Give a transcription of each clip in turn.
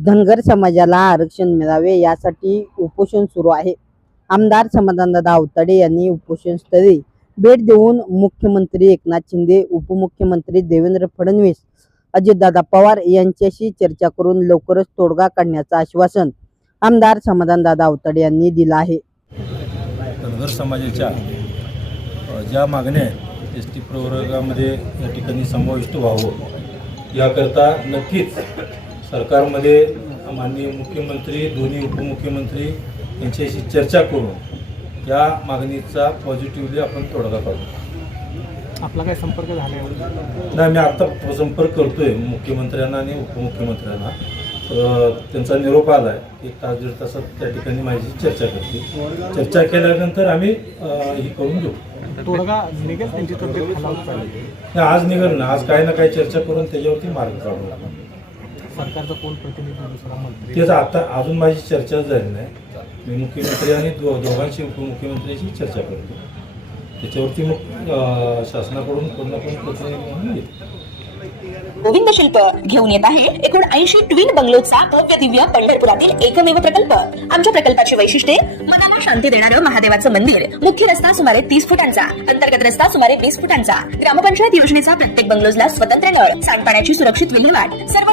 धनगर समाजाला आरक्षण मिळावे यासाठी उपोषण सुरू आहे. आमदार समाधानदादा आवताडे यांनी उपोषणस्थळी भेट देऊन मुख्यमंत्री एकनाथ शिंदे उपमुख्यमंत्री देवेंद्र फडणवीस अजितदादा पवार यांच्याशी चर्चा करून लवकरच तोडगा काढण्याचं आश्वासन आमदार समाधानदादा आवताडे यांनी दिलं आहे. धनगर समाजाच्या ज्या मागण्या एस टी प्रवर्गामध्ये या ठिकाणी समाविष्ट व्हावं याकरता नक्कीच सरकारमध्ये माननीय मुख्यमंत्री दोन्ही उपमुख्यमंत्री यांच्याशी चर्चा करून या मागणीचा पॉझिटिव्हली आपण तोडगा काढू. आपला काय संपर्क झाला नाही मी आता संपर्क करतोय मुख्यमंत्र्यांना आणि उपमुख्यमंत्र्यांना. त्यांचा निरोप आला आहे एक तास दीड तासात त्या ठिकाणी माझी चर्चा करते चर्चा केल्यानंतर आम्ही हे करून घेऊ. तोडगा निघेल त्यांची आज निघाल ना. आज काही ना काही चर्चा करून त्याच्यावरती मार्ग काढू लागला सरकारचा कोण प्रतिनिधी दुसरा मंत्री. आता अजून माझी चर्चा झाली नाही. मी मुख्यमंत्री आणि दो दोघांशी उपमुख्यमंत्र्यांशी चर्चा करतो. त्याच्यावरती मग शासनाकडून कोण ना कोण प्रतिनिधी म्हणून येईल. गोविंद शिल्प घेऊन येत आहे. एकूण ऐंशी ट्विन बंगलोचा भव्य दिव्य पंढरपुरातील एकमेव प्रकल्प. आमच्या प्रकल्पाची वैशिष्ट्ये मनाला शांती देणारं महादेवाचं मंदिर. मुख्य रस्ता सुमारे तीस फुटांचा. अंतर्गत रस्ता सुमारे वीस फुटांचा. ग्रामपंचायत योजनेचा प्रत्येक बंगलोजला स्वतंत्र नळ. सांडपाण्याची सुरक्षित विल्हेवाट. सर्व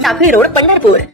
साखळी रोड पंढरपूर.